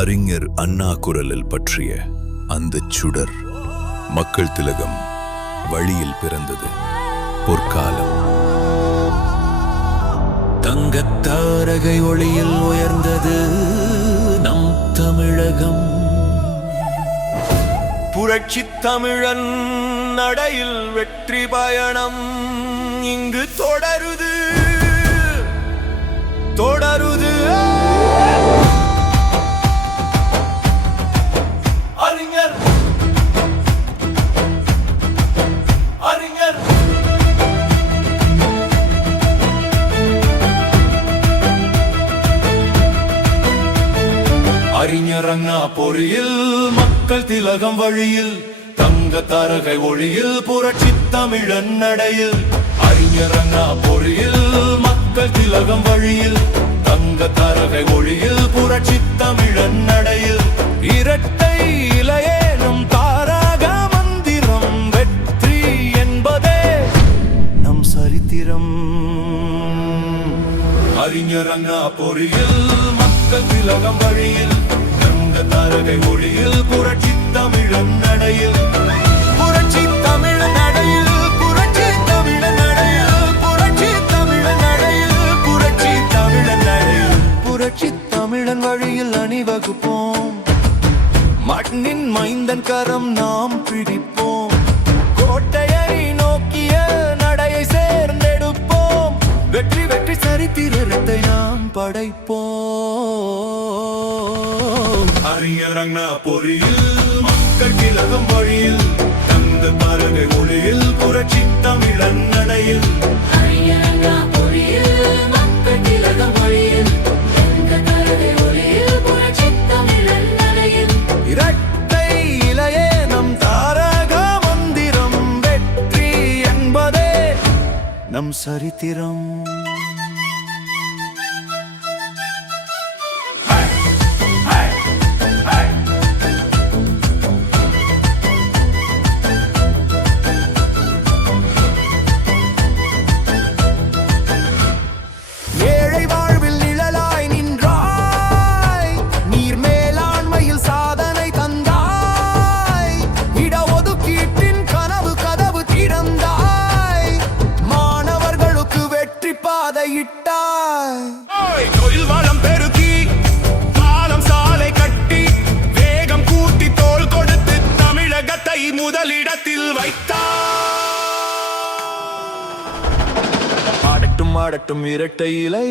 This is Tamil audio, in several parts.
அறிஞர் அண்ணா குரலில் பற்றிய அந்த சுடர். மக்கள் திலகம் வழியில் பிறந்தது பொற்காலம். தங்கத்தாரகை ஒளியில் உயர்ந்தது நம் தமிழகம். புரட்சி தமிழன் நடையில் வெற்றி பயணம் இங்கு தொடருது தொடருது. அறிஞர் அறிஞர் அறிஞர் அண்ணா பொறியில் மக்கள் திலகம் வழியில் தங்க தாரகை ஒளியில் புரட்சி தமிழன் நடையில். அறிஞர் அண்ணா பொறியில் மக்கள் திலகம் வழியில் தங்க தாரகை ஒளியில் புரட்சி தமிழன் நடையில். இரட்டை இலையேனும் தாரக மந்திரம் வெற்றி என்பதே நம் சரித்திரம். அறிஞர் அண்ணா பொறியில் மக்கள் திலகம் வழியில் தங்க தாரகை ஒளியில் புரட்சி தமிழன் நடையில். புரட்சி தமிழன் நடையில் புரட்சி தமிழன் நடையில் புரட்சி தமிழன் நடையில் புரட்சி தமிழன் நடையில். புரட்சி தமிழன் வழியில் அணிவகுப்போம், மண்ணின் மைந்தன் கரம் நாம் பிடிப்போம். கோட்டையை நோக்கிய நடையை சேர்ந்தெடுப்போம், வெற்றி வெற்றி சரித்திரத்தை நாம் படைப்போம். அறிஞர் அண்ணா பொறியில் மக்கள் திலகம் வழியில் தங்க தாரகை ஒளியில் புரட்சி தமிழன் நடையில். அறிஞர் அண்ணா பொறியில் மக்கள் திலகம் வழியில் தங்க தாரகை ஒளியில் புரட்சி தமிழன் நடையில். இரட்டை இலையே நம் தாரக மந்திரம் வெற்றி என்பதே நம் சரித்திரம். தொழில் வளம் பெருக்கி பாலம் சாலை கட்டி வேகம் கூட்டி தோள் கொடுத்து தமிழகத்தை முதலிடத்தில் வைத்தார். ஆடட்டும் ஆடட்டும் இரட்டை இலை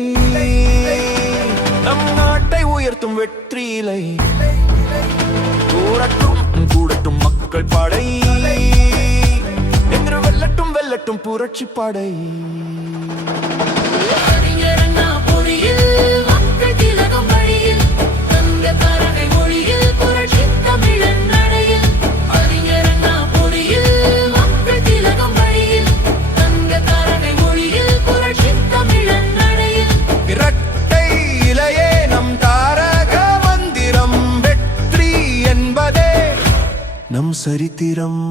நம் நாட்டை உயர்த்தும் வெற்றி இலை. கூடட்டும் கூடட்டும் மக்கள் படை என்று வெல்லட்டும் வெல்லட்டும் புரட்சி படை. அறிஞர் அண்ணா பொறியில் மக்கள் திலகம் வழியில் தங்க தாரகை ஒளியில் புரட்சி தமிழன் நடையில். அறிஞர் அண்ணா பொறியில் மக்கள் திலகம் வழியில் தங்க தாரகை ஒளியில் புரட்சி தமிழன் நடையில். இரட்டை இலையே நம் தாரக மந்திரம் வெற்றி என்பதே நம் சரித்திரம்.